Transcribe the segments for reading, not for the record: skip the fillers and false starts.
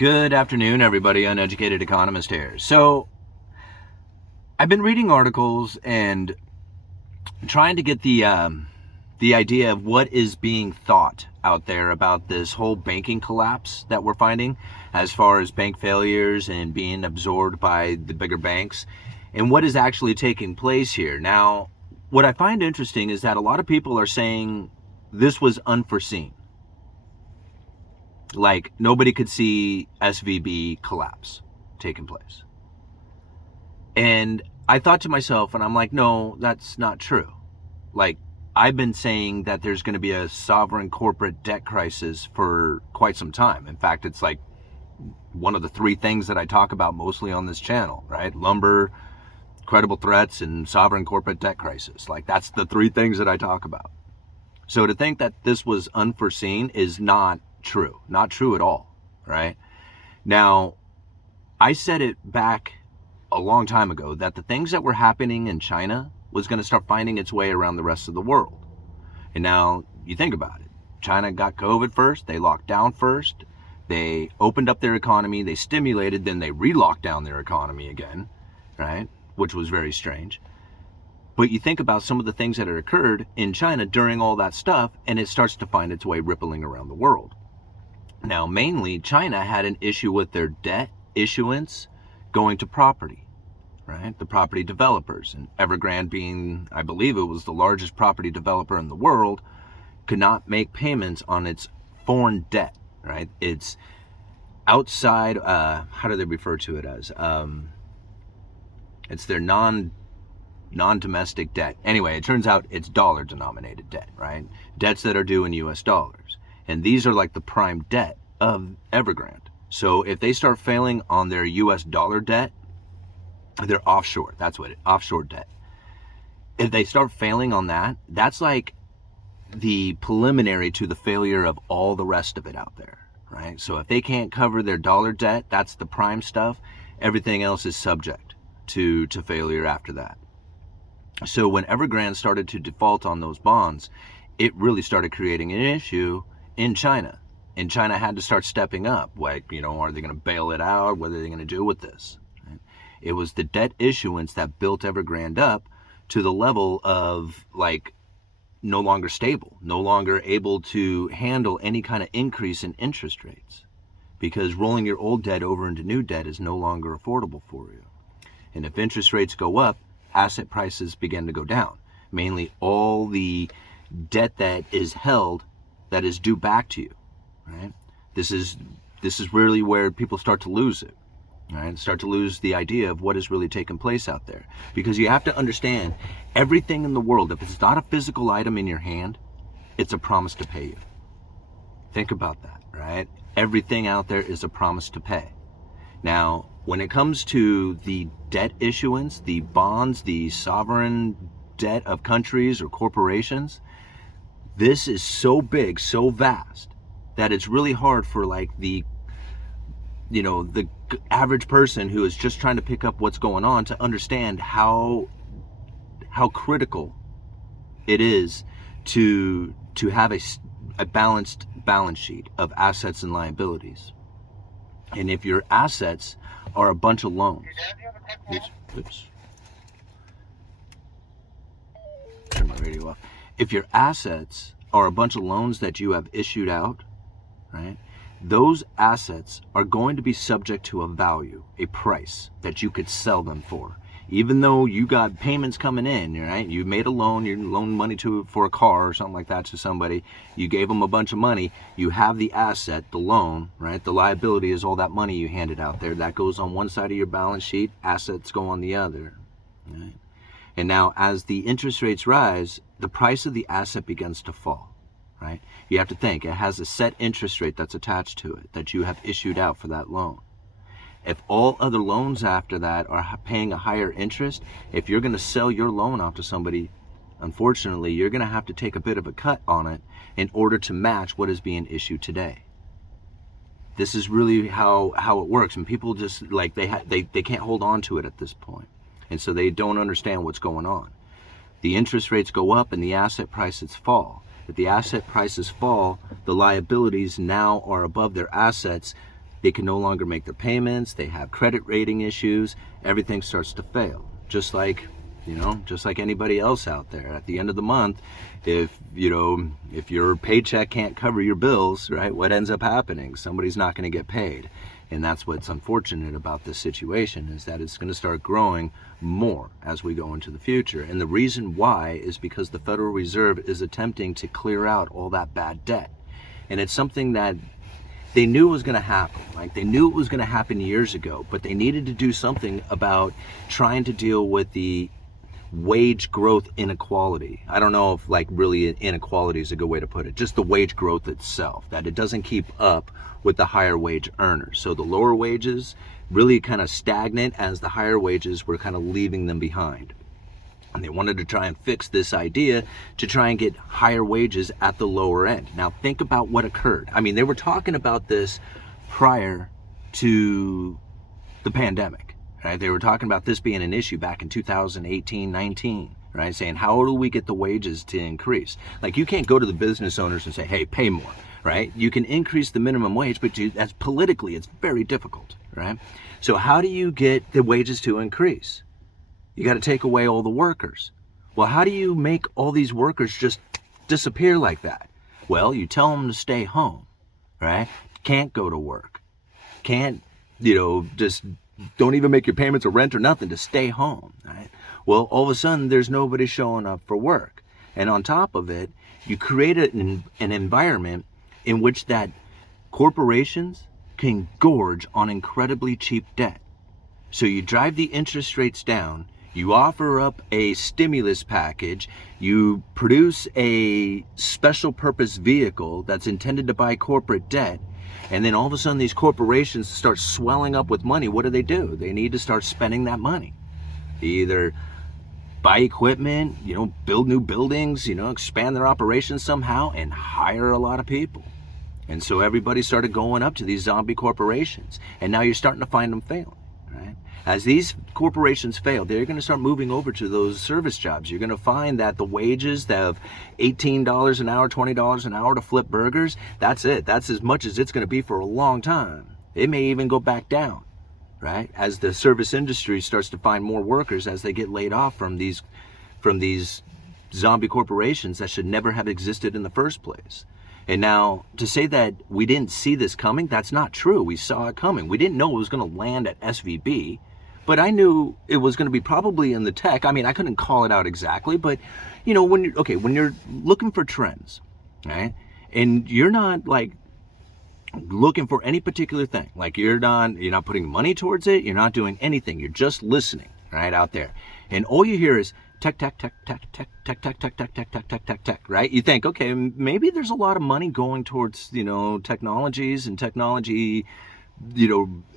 Good afternoon, everybody. Uneducated Economist here. So, I've been reading articles and trying to get the idea of what is being thought out there about this whole banking collapse that we're finding, as far as bank failures and being absorbed by the bigger banks, and what is actually taking place here. Now, what I find interesting is that a lot of people are saying this was unforeseen. Like, nobody could see SVB collapse taking place. And I thought to myself, and I'm like, no, that's not true. Like, I've been saying that there's going to be a sovereign corporate debt crisis for quite some time. In fact, it's like one of the three things that I talk about mostly on this channel, right? Lumber, credible threats, and sovereign corporate debt crisis. Like, that's the three things that I talk about. So to think that this was unforeseen is not true at all, right? Now, I said it back a long time ago that the things that were happening in China was going to start finding its way around the rest of the world. And now you think about it. China got COVID first, they locked down first, they opened up their economy, they stimulated, then they re-locked down their economy again, right? Which was very strange. But you think about some of the things that had occurred in China during all that stuff, and it starts to find its way rippling around the world. Now, mainly, China had an issue with their debt issuance going to property, right? The property developers, and Evergrande being, I believe it was the largest property developer in the world, could not make payments on its foreign debt, right? It's outside, how do they refer to it as? It's their non-domestic debt. Anyway, it turns out it's dollar-denominated debt, right? Debts that are due in US dollars. And these are like the prime debt of Evergrande. So if they start failing on their US dollar debt, they're offshore. That's what offshore debt. If they start failing on that, that's like the preliminary to the failure of all the rest of it out there, right? So if they can't cover their dollar debt, that's the prime stuff. Everything else is subject to failure after that. So when Evergrande started to default on those bonds, it really started creating an issue in China. And China had to start stepping up. Like, are they going to bail it out? What are they going to do with this? Right? It was the debt issuance that built Evergrande up to the level of, like, no longer stable, no longer able to handle any kind of increase in interest rates. Because rolling your old debt over into new debt is no longer affordable for you. And if interest rates go up, asset prices begin to go down. Mainly all the debt that is held that is due back to you, right? This is really where people start to lose it, right? Start to lose the idea of what is really taking place out there. Because you have to understand, everything in the world, if it's not a physical item in your hand, it's a promise to pay you. Think about that, right? Everything out there is a promise to pay. Now, when it comes to the debt issuance, the bonds, the sovereign debt of countries or corporations, this is so big, so vast, that it's really hard for like the average person who is just trying to pick up what's going on to understand how critical it is to have a balanced balance sheet of assets and liabilities. And if your assets are a bunch of loans, turn my radio off. If your assets are a bunch of loans that you have issued out, right? Those assets are going to be subject to a value, a price that you could sell them for. Even though you got payments coming in, right? You made a loan, you loaned money for a car or something like that to somebody. You gave them a bunch of money. You have the asset, the loan, right? The liability is all that money you handed out there. That goes on one side of your balance sheet. Assets go on the other, right? And now as the interest rates rise, the price of the asset begins to fall, right? You have to think, it has a set interest rate that's attached to it that you have issued out for that loan. If all other loans after that are paying a higher interest, if you're going to sell your loan off to somebody, unfortunately, you're going to have to take a bit of a cut on it in order to match what is being issued today. This is really how it works, and people just like they can't hold on to it at this point, and so they don't understand what's going on. The interest rates go up and the asset prices fall. If the asset prices fall, the liabilities now are above their assets they can no longer make their payments, they have credit rating issues, everything starts to fail. Just like anybody else out there. At the end of the month, if your paycheck can't cover your bills, right, what ends up happening? Somebody's not going to get paid. And that's what's unfortunate about this situation, is that it's going to start growing more as we go into the future. And the reason why is because the Federal Reserve is attempting to clear out all that bad debt. And it's something that they knew was going to happen. Like, they knew it was going to happen years ago, but they needed to do something about trying to deal with the wage growth inequality. I don't know if really inequality is a good way to put it. Just the wage growth itself, that it doesn't keep up with the higher wage earners. So the lower wages really kind of stagnant as the higher wages were kind of leaving them behind. And they wanted to try and fix this idea to try and get higher wages at the lower end. Now think about what occurred. I mean, they were talking about this prior to the pandemic, right? They were talking about this being an issue back in 2018, 19, right? Saying, how do we get the wages to increase? Like, you can't go to the business owners and say, hey, pay more, right? You can increase the minimum wage, but that's politically, it's very difficult, right? So how do you get the wages to increase? You got to take away all the workers. Well, how do you make all these workers just disappear like that? Well, you tell them to stay home, right? Can't go to work. Can't, just don't even make your payments or rent or nothing, to stay home, right? Well, all of a sudden, there's nobody showing up for work. And on top of it, you create an environment in which that corporations can gorge on incredibly cheap debt. So you drive the interest rates down, you offer up a stimulus package, you produce a special purpose vehicle that's intended to buy corporate debt, and then all of a sudden these corporations start swelling up with money. What do? They need to start spending that money. They either buy equipment, build new buildings, expand their operations somehow, and hire a lot of people. And so everybody started going up to these zombie corporations, and now you're starting to find them failing, right? As these corporations fail, they're going to start moving over to those service jobs. You're going to find that the wages of $18 an hour, $20 an hour to flip burgers, that's it. That's as much as it's going to be for a long time. It may even go back down, right? As the service industry starts to find more workers as they get laid off from these zombie corporations that should never have existed in the first place. And now, to say that we didn't see this coming, that's not true. We saw it coming. We didn't know it was going to land at SVB. But I knew it was going to be probably in the tech. I mean, I couldn't call it out exactly, but when you're looking for trends, right? And you're not looking for any particular thing. Like, you're not putting money towards it. You're not doing anything. You're just listening, right, out there. And all you hear is tech, tech, tech, tech, tech, tech, tech, tech, tech, tech, tech, tech, tech, tech, right? You think, okay, maybe there's a lot of money going towards, technologies and technology,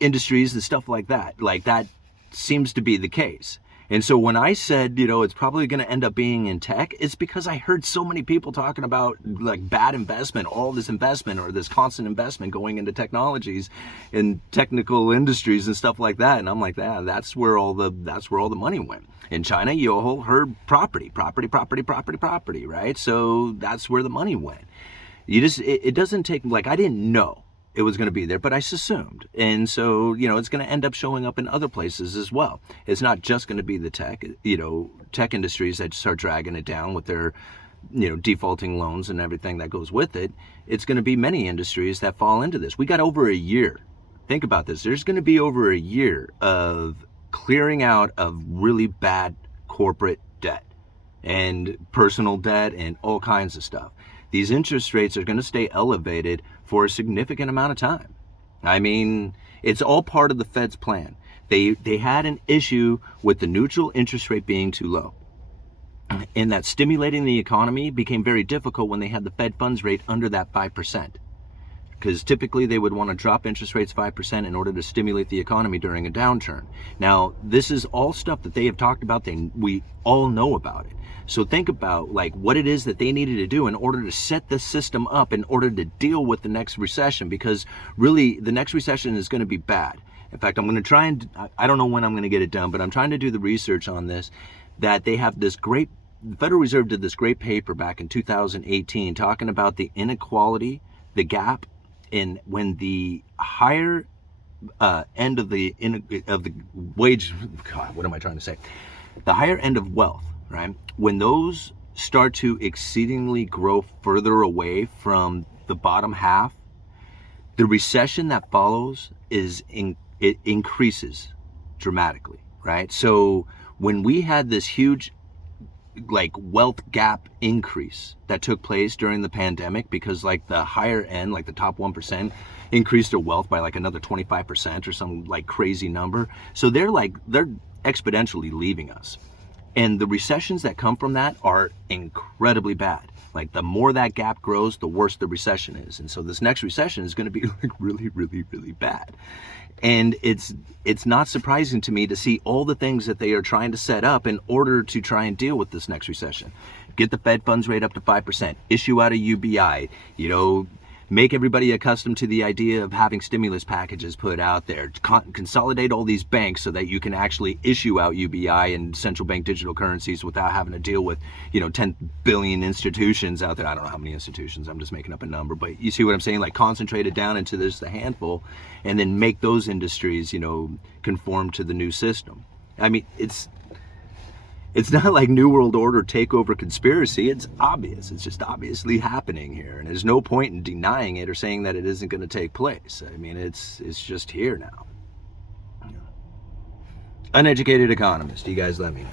industries and stuff like that. Like, that seems to be the case. And so when I said, it's probably going to end up being in tech, it's because I heard so many people talking about bad investment, all this investment or this constant investment going into technologies and technical industries and stuff like that. And I'm like, that's where all the money went. In China, you all heard property, right? So that's where the money went. It doesn't take, I didn't know it was going to be there, but I assumed. And so, it's going to end up showing up in other places as well. It's not just going to be the tech industries that start dragging it down with their, defaulting loans and everything that goes with it. It's going to be many industries that fall into this. We got over a year. Think about this. There's going to be over a year of clearing out of really bad corporate debt and personal debt and all kinds of stuff. These interest rates are going to stay elevated for a significant amount of time. I mean, it's all part of the Fed's plan. They had an issue with the neutral interest rate being too low, and that stimulating the economy became very difficult when they had the Fed funds rate under that 5%. Because typically they would want to drop interest rates 5% in order to stimulate the economy during a downturn. Now, this is all stuff that they have talked about. We all know about it. So think about what it is that they needed to do in order to set the system up in order to deal with the next recession, because really the next recession is going to be bad. In fact, I'm going to try and, I don't know when I'm going to get it done, but I'm trying to do the research on this, that they have the Federal Reserve did this great paper back in 2018 talking about the inequality, the gap in when the higher end of the wage, God, what am I trying to say? The higher end of wealth, right? When those start to exceedingly grow further away from the bottom half, the recession that follows it increases dramatically, right? So when we had this huge like wealth gap increase that took place during the pandemic, because like the higher end, like the top 1% increased their wealth by like another 25% or some like crazy number. So they're exponentially leaving us. And the recessions that come from that are incredibly bad. Like the more that gap grows, the worse the recession is. And so this next recession is going to be like really, really, really bad. And it's not surprising to me to see all the things that they are trying to set up in order to try and deal with this next recession. Get the Fed funds rate up to 5%, issue out a UBI, make everybody accustomed to the idea of having stimulus packages put out there, consolidate all these banks so that you can actually issue out UBI and central bank digital currencies without having to deal with, 10 billion institutions out there. I don't know how many institutions, I'm just making up a number, but you see what I'm saying? Like concentrate it down into just a handful and then make those industries, conform to the new system. I mean, it's not like New World Order takeover conspiracy. It's obvious. It's just obviously happening here. And there's no point in denying it or saying that it isn't going to take place. I mean, it's just here now. Uneducated Economist. You guys let me know.